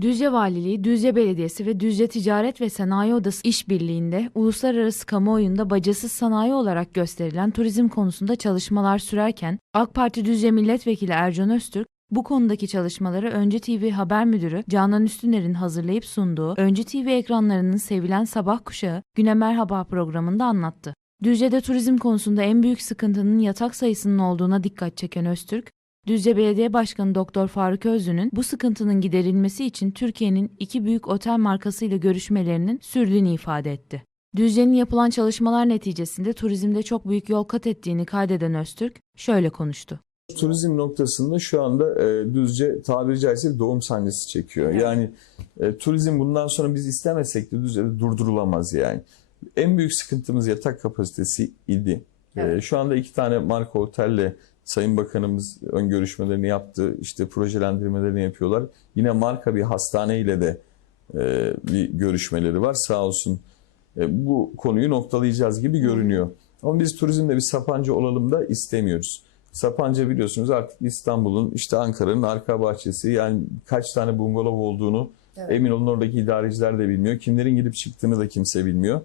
Düzce Valiliği, Düzce Belediyesi ve Düzce Ticaret ve Sanayi Odası işbirliğinde uluslararası kamuoyunda bacasız sanayi olarak gösterilen turizm konusunda çalışmalar sürerken AK Parti Düzce Milletvekili Ercan Öztürk bu konudaki çalışmaları Önce TV Haber Müdürü Canan Üstüner'in hazırlayıp sunduğu Önce TV ekranlarının sevilen sabah kuşağı Güne Merhaba programında anlattı. Düzce'de turizm konusunda en büyük sıkıntının yatak sayısının olduğuna dikkat çeken Öztürk, Düzce Belediye Başkanı Doktor Faruk Özlü'nün bu sıkıntının giderilmesi için Türkiye'nin iki büyük otel markasıyla görüşmelerinin sürdüğünü ifade etti. Düzce'nin yapılan çalışmalar neticesinde turizmde çok büyük yol kat ettiğini kaydeden Öztürk şöyle konuştu. Turizm noktasında şu anda e, Düzce tabiri caizse bir doğum sahnesi çekiyor. Yani e, turizm bundan sonra biz istemesek de Düzce'de durdurulamaz yani. En büyük sıkıntımız yatak kapasitesi idi. E, Evet. şu anda iki tane marka otelle Sayın Bakanımız ön görüşmelerini yaptı. İşte projelendirmelerini yapıyorlar. Yine marka bir hastane ile de e, bir görüşmeleri var. Sağ olsun e, bu konuyu noktalayacağız gibi görünüyor. Ama biz turizmde bir Sapanca olalım da istemiyoruz. Sapanca biliyorsunuz artık İstanbul'un işte Ankara'nın arka bahçesi yani kaç tane bungalov olduğunu Evet. emin olun oradaki idareciler de bilmiyor. Kimlerin gidip çıktığını da kimse bilmiyor.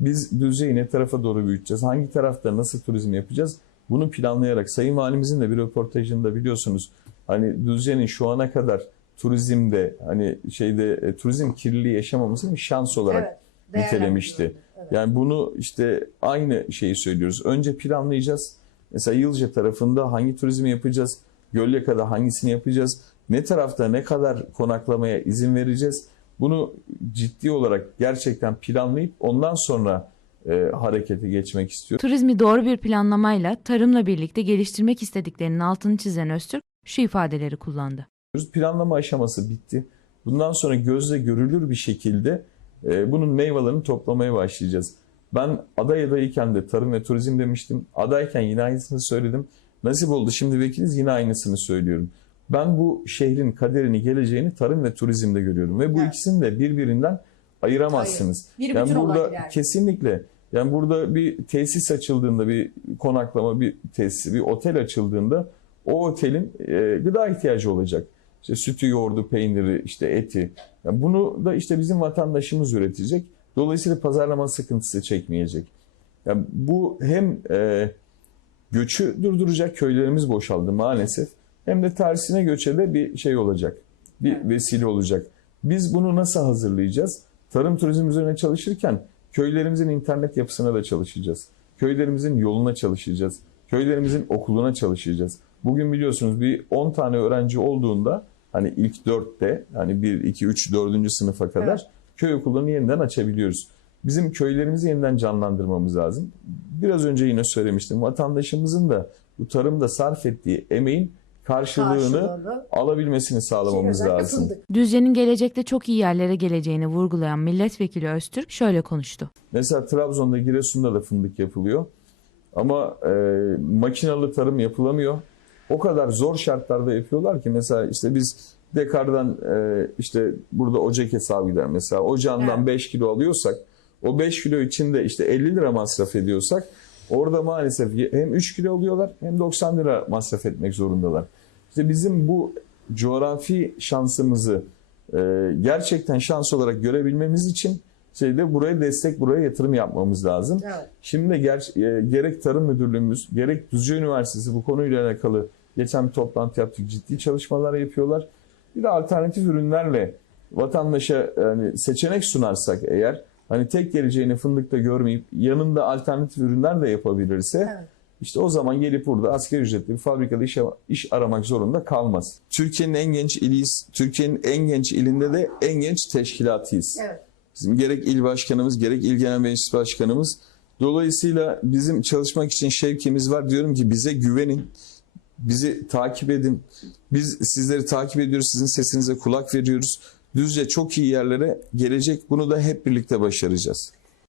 Biz Düzce'yi ne tarafa doğru büyüteceğiz? Hangi tarafta nasıl turizm yapacağız? Bunu planlayarak Sayın Valimizin de bir röportajında biliyorsunuz hani Düzce'nin şu ana kadar turizmde hani şeyde e, turizm kirliliği yaşamamasını bir şans olarak Evet, nitelemişti. Evet. yani bunu işte aynı şeyi söylüyoruz. Önce planlayacağız. Mesela Yılca tarafında hangi turizmi yapacağız? Gölyaka'da hangisini yapacağız? Ne tarafta ne kadar konaklamaya izin vereceğiz? Bunu ciddi olarak gerçekten planlayıp ondan sonra e, harekete geçmek istiyoruz. Turizmi doğru bir planlamayla tarımla birlikte geliştirmek istediklerinin altını çizen Öztürk şu ifadeleri kullandı. Planlama aşaması bitti. Bundan sonra gözle görülür bir şekilde e, bunun meyvelerini toplamaya başlayacağız. Ben aday adayken de tarım ve turizm demiştim. Adayken yine aynısını söyledim. Nasip oldu şimdi vekiliz yine aynısını söylüyorum. Ben bu şehrin kaderini, geleceğini tarım ve turizmde görüyorum. Ve bu Evet. ikisini de birbirinden ayıramazsınız. Bir Yani burada ilerliyor. kesinlikle yani burada bir tesis açıldığında bir konaklama bir tesis bir otel açıldığında o otelin e, gıda ihtiyacı olacak. İşte sütü, yoğurdu, peyniri, işte eti. Yani bunu da işte bizim vatandaşımız üretecek. Dolayısıyla pazarlama sıkıntısı çekmeyecek. Yani bu hem e, göçü durduracak köylerimiz boşaldı maalesef. Hem de tersine göçe de bir şey olacak. Bir vesile olacak. Biz bunu nasıl hazırlayacağız? Tarım turizm üzerine çalışırken köylerimizin internet yapısına da çalışacağız. Köylerimizin yoluna çalışacağız. Köylerimizin okuluna çalışacağız. Bugün biliyorsunuz bir 10 tane öğrenci olduğunda hani ilk 4'te hani 1, 2, 3, 4. sınıfa kadar Evet. köy okullarını yeniden açabiliyoruz. Bizim köylerimizi yeniden canlandırmamız lazım. Biraz önce yine söylemiştim. Vatandaşımızın da bu tarımda sarf ettiği emeğin karşılığını Karşılığını alabilmesini sağlamamız lazım. fındık. Düzce'nin gelecekte çok iyi yerlere geleceğini vurgulayan milletvekili Öztürk şöyle konuştu. Mesela Trabzon'da, Giresun'da da fındık yapılıyor. Ama e, makinalı tarım yapılamıyor. O kadar zor şartlarda yapıyorlar ki mesela işte biz Dekar'dan e, işte burada ocak hesabı gider mesela. Ocağından Evet. 5 kilo alıyorsak o 5 kilo için de işte 50 lira masraf ediyorsak orada maalesef hem 3 kilo alıyorlar hem 90 lira masraf etmek zorundalar. İşte bizim bu coğrafi şansımızı e, gerçekten şans olarak görebilmemiz için şeyde buraya destek, buraya yatırım yapmamız lazım. Evet. Şimdi de ger- e, gerek Tarım Müdürlüğümüz, gerek Düzce Üniversitesi bu konuyla alakalı geçen bir toplantı yaptık. Ciddi çalışmalar yapıyorlar. Bir de alternatif ürünlerle vatandaşa yani seçenek sunarsak eğer hani tek geleceğini fındıkta görmeyip yanında alternatif ürünler de yapabilirse Evet. İşte o zaman gelip burada asgari ücretli bir fabrikada iş, iş aramak zorunda kalmaz. Türkiye'nin en genç iliyiz. Türkiye'nin en genç ilinde de en genç teşkilatıyız. Evet. Bizim gerek il başkanımız gerek il genel meclis başkanımız. Dolayısıyla bizim çalışmak için şevkimiz var. Diyorum ki bize güvenin. Bizi takip edin. Biz sizleri takip ediyoruz. Sizin sesinize kulak veriyoruz. Düzce çok iyi yerlere gelecek. Bunu da hep birlikte başaracağız.